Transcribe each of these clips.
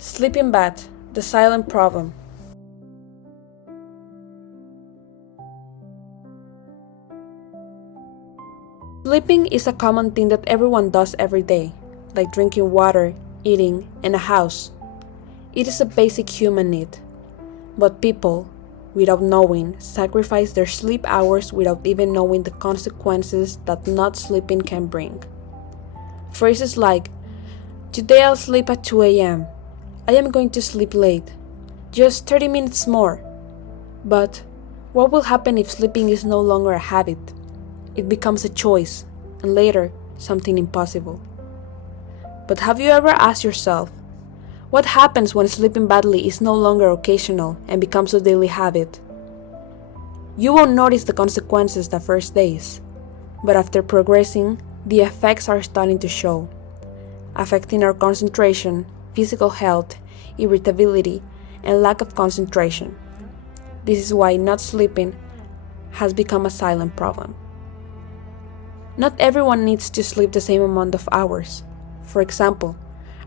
Sleeping bad, the silent problem. Sleeping is a common thing that everyone does every day, like drinking water, eating, and a house. It is a basic human need. But people, without knowing, sacrifice their sleep hours without even knowing the consequences that not sleeping can bring. Phrases like, "Today I'll sleep at 2 a.m. I am going to sleep late. Just 30 minutes more." But what will happen if sleeping is no longer a habit? It becomes a choice, and later, something impossible. But have you ever asked yourself, what happens when sleeping badly is no longer occasional and becomes a daily habit? You won't notice the consequences the first days, but after progressing, the effects are starting to show, affecting our concentration, physical health, irritability, and lack of concentration. This is why not sleeping has become a silent problem. Not everyone needs to sleep the same amount of hours. For example,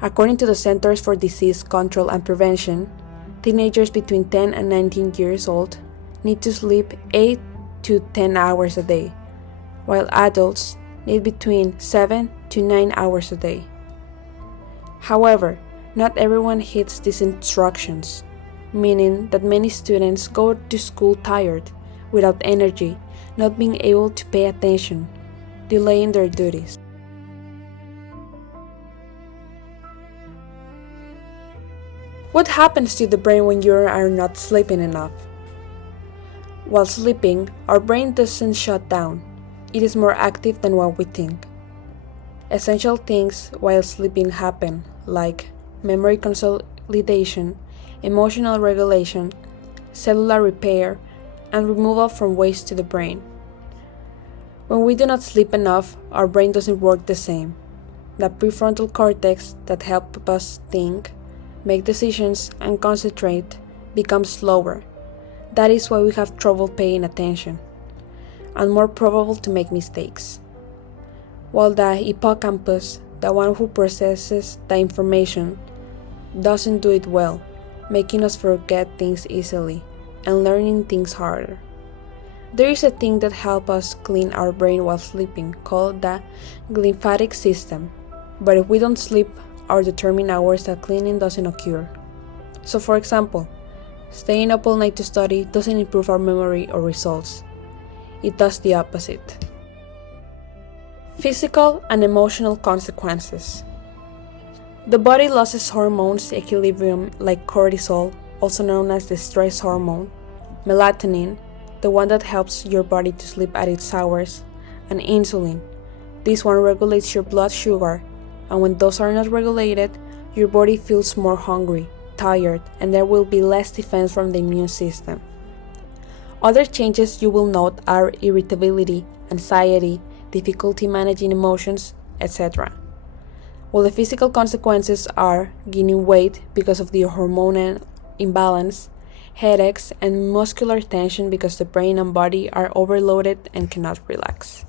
according to the Centers for Disease Control and Prevention, teenagers between 10 and 19 years old need to sleep 8 to 10 hours a day, while adults need between 7 to 9 hours a day. However, not everyone hits these instructions, meaning that many students go to school tired, without energy, not being able to pay attention, delaying their duties. What happens to the brain when you are not sleeping enough? While sleeping, our brain doesn't shut down. It is more active than what we think. Essential things while sleeping happen, like memory consolidation, emotional regulation, cellular repair, and removal from waste to the brain. When we do not sleep enough, our brain doesn't work the same. The prefrontal cortex that helps us think, make decisions, and concentrate becomes slower. That is why we have trouble paying attention, and more probable to make mistakes. While the hippocampus, the one who processes the information, doesn't do it well, making us forget things easily and learning things harder. There is a thing that helps us clean our brain while sleeping called the glymphatic system, but if we don't sleep our determined hours, that cleaning doesn't occur. So for example, staying up all night to study doesn't improve our memory or results. It does the opposite. Physical and emotional consequences. The body loses hormones equilibrium like cortisol, also known as the stress hormone, melatonin, the one that helps your body to sleep at its hours, and insulin. This one regulates your blood sugar, and when those are not regulated, your body feels more hungry, tired, and there will be less defense from the immune system. Other changes you will note are irritability, anxiety, difficulty managing emotions, etc. While the physical consequences are gaining weight because of the hormonal imbalance, headaches, and muscular tension because the brain and body are overloaded and cannot relax.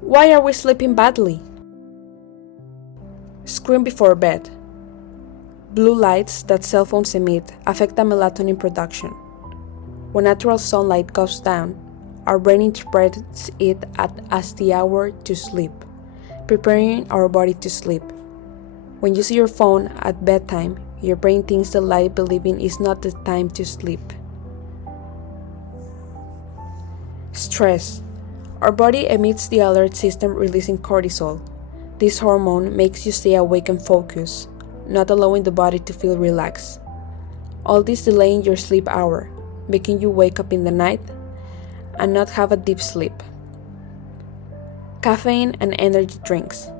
Why are we sleeping badly? Screen before bed. Blue lights that cell phones emit affect the melatonin production. When natural sunlight goes down, our brain interprets it as the hour to sleep, preparing our body to sleep. When you see your phone at bedtime, your brain thinks the light, believing it's not the time to sleep. Stress. Our body emits the alert system releasing cortisol. This hormone makes you stay awake and focus, not allowing the body to feel relaxed. All this delaying your sleep hour, making you wake up in the night and not have a deep sleep. Caffeine and energy drinks.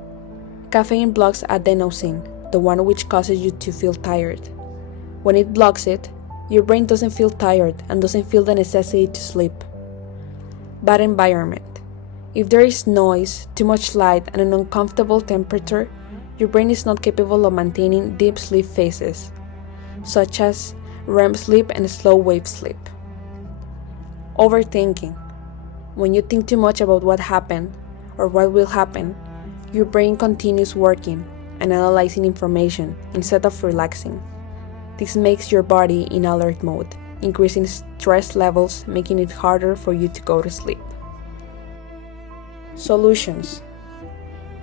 Caffeine blocks adenosine, the one which causes you to feel tired. When it blocks it, your brain doesn't feel tired and doesn't feel the necessity to sleep. Bad environment. If there is noise, too much light, and an uncomfortable temperature, your brain is not capable of maintaining deep sleep phases, such as REM sleep and slow wave sleep. Overthinking. When you think too much about what happened or what will happen, your brain continues working and analyzing information instead of relaxing. This makes your body in alert mode, increasing stress levels, making it harder for you to go to sleep. Solutions.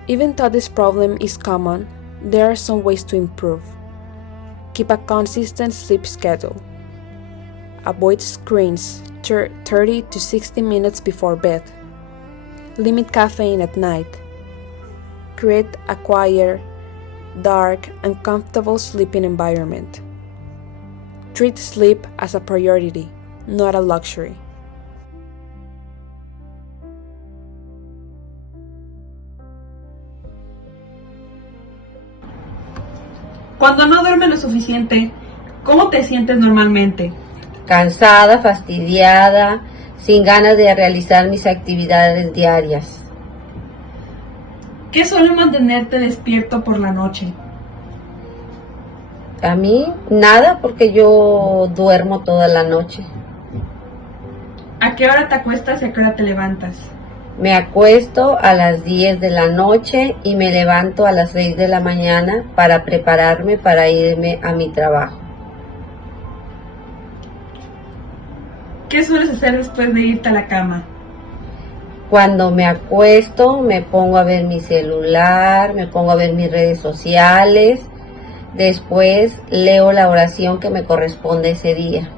Even though this problem is common, there are some ways to improve. Keep a consistent sleep schedule. Avoid screens 30 to 60 minutes before bed. Limit caffeine at night. Create a quiet, dark, and comfortable sleeping environment. Treat sleep as a priority, not a luxury. Cuando no duermes lo suficiente, ¿cómo te sientes normalmente? Cansada, fastidiada, sin ganas de realizar mis actividades diarias. ¿Qué suele mantenerte despierto por la noche? A mí nada, porque yo duermo toda la noche. ¿A qué hora te acuestas y a qué hora te levantas? Me acuesto a las 10 de la noche y me levanto a las 6 de la mañana para prepararme para irme a mi trabajo. ¿Qué sueles hacer después de irte a la cama? Cuando me acuesto me pongo a ver mi celular, me pongo a ver mis redes sociales, después leo la oración que me corresponde ese día.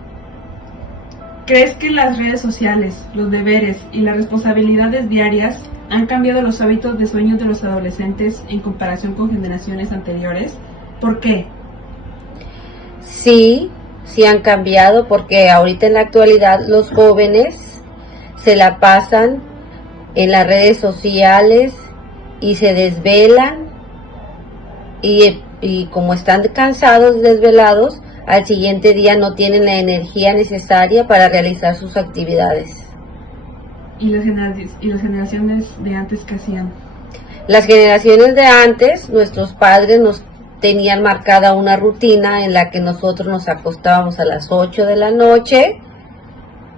¿Crees que las redes sociales, los deberes y las responsabilidades diarias han cambiado los hábitos de sueño de los adolescentes en comparación con generaciones anteriores? ¿Por qué? Sí han cambiado, porque ahorita en la actualidad los jóvenes se la pasan en las redes sociales y se desvelan y como están cansados, desvelados, al siguiente día no tienen la energía necesaria para realizar sus actividades. ¿Y las generaciones de antes qué hacían? Las generaciones de antes, nuestros padres nos tenían marcada una rutina en la que nosotros nos acostábamos a las 8 de la noche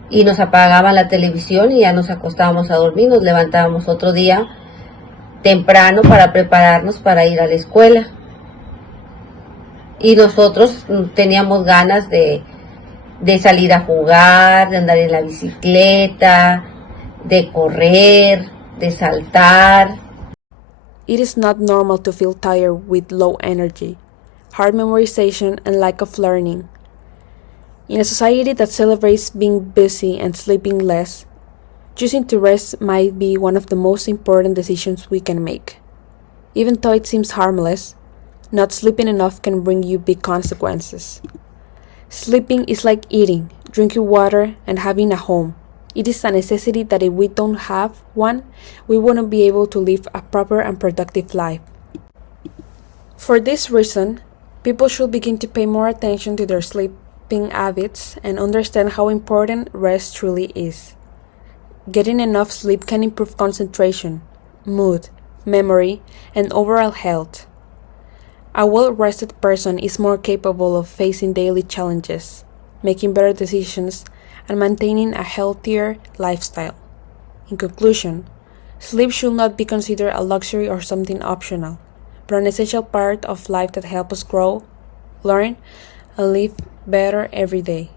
y nos apagaban la televisión y ya nos acostábamos a dormir, nos levantábamos otro día temprano para prepararnos para ir a la escuela. Y nosotros teníamos ganas de salir a jugar, de andar en la bicicleta, de correr, de saltar. It is not normal to feel tired with low energy, hard memorization, and lack of learning. In a society that celebrates being busy and sleeping less, choosing to rest might be one of the most important decisions we can make. Even though it seems harmless, not sleeping enough can bring you big consequences. Sleeping is like eating, drinking water, and having a home. It is a necessity that if we don't have one, we wouldn't be able to live a proper and productive life. For this reason, people should begin to pay more attention to their sleeping habits and understand how important rest truly is. Getting enough sleep can improve concentration, mood, memory, and overall health. A well-rested person is more capable of facing daily challenges, making better decisions, and maintaining a healthier lifestyle. In conclusion, sleep should not be considered a luxury or something optional, but an essential part of life that helps us grow, learn, and live better every day.